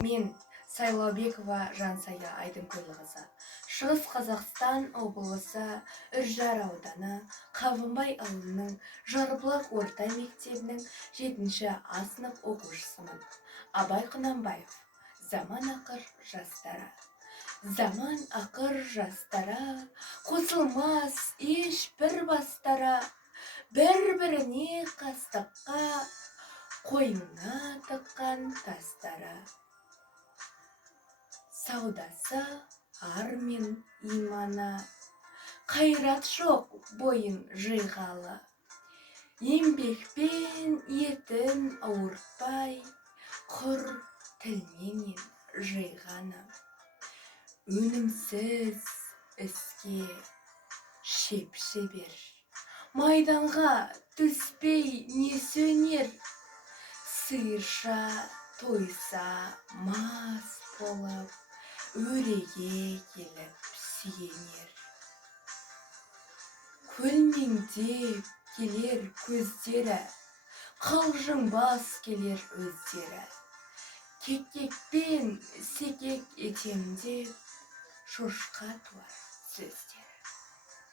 Мен Сайлаубекова Жансая Айдынкөлқызы. Шығыс Қазақстан облысы Үржар ауданы Қабынбай ауылының Жарбұлақ орта мектебінің 7-ші А сынып оқушысымын. Абай Құнанбаев. Заман ақыр жастара. Заман ақыр жастара, қосылмас ешбір бастара, бір-біріне қастыққа, қойнына тыққан тастара. Саудасы ар мен иманы, қайрат жоқ бойын жиғалы. Еңбекпен етін ауыртпай, құр тілменен жиғаны. Өнімсіз іске шеп-шебер, майданға түспей не сөнер. Сиырша тойса мас болып, өреге келіп сүйенер. Көлмеңдеп келер көздері, қалжыңбас келер өздері. Кекекпен секек етем деп, шошқа туар сөздері.